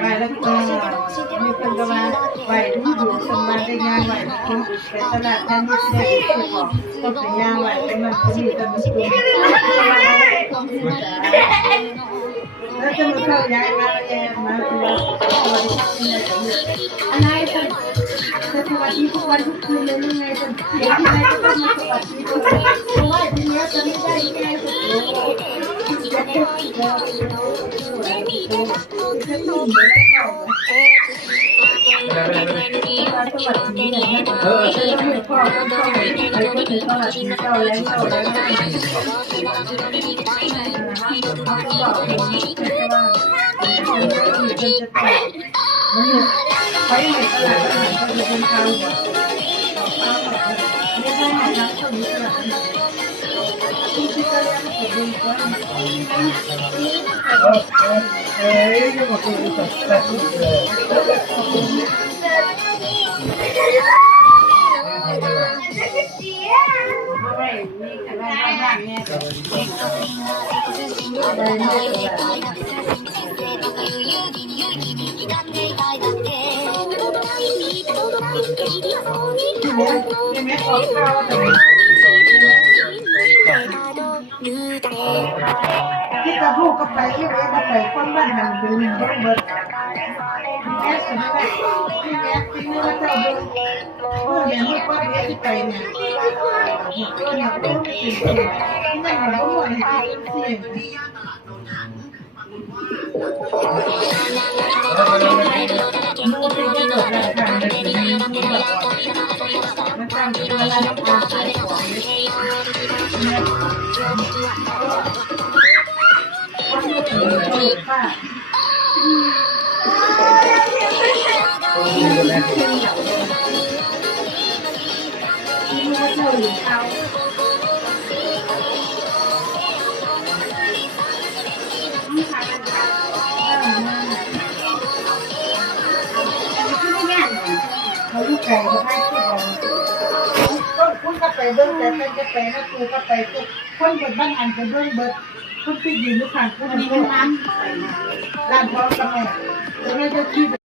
ไหวแล้วก็มีคนก็มาไหวที่อยู่คนมาได้งานไหวคนไปตลาดแทนที่จะได้ไปของก็ไปย่างไหวไปมันก็มีคนมาซื้อแล้วจะมาเข้าย้ายมาแย่มาคืออะไรกันสวัสดีทุกวันทุกคืนเลยยังไงกันเดี๋ยวที่ไหนก็ต้องมาสวัสดีทุกวันเพราะว่าทีนี้จะไม่ได้ยังไงสุดโลกจะเจ็บแล้วจะตุ้มเลยแล้วพ่อก็ต้องไปก็ถึงตลาดเจ้าแล้วเจ้าแล้วเขาก็บอกเองว่ามันจะแตกมันไปในตลาดก็จะเป็นเขาไม่ได้ให้นักคนนี้ตลาดที่ก็ยังเก็บเงินก่อนยังมาคุยกันแต่ที่ที่จะพูดก็ไปที่เวก็ไปคนบ้านหันดูหนึ่งต้องเบิดแม่สุดแม่ที่แม่ที่เมื่อเจ้าเบิดเมื่อเดี๋ยวนี้ก็เรียกที่ไปเนี่ยก็เนี่ยก็ไม่ติดที่นั่นเราก็หมดที่เสี่ยงมูที่จะเกิดราคาในปีนี้มูแบบมันตั้งตัวละราคาขายของค่ะที่ว่าเจ้าหญิงเขาเขาลูกไก่เขาให้ที่เราก็คุณก็ไปเบิ้งแต่ท่านจะไปนะครูก็ไปคนบนบ้านอันจะเบิ้งเบิดคุณที่ยืนอยู่ข้างคุณร้านทองทำไมจะไม่ได้ที่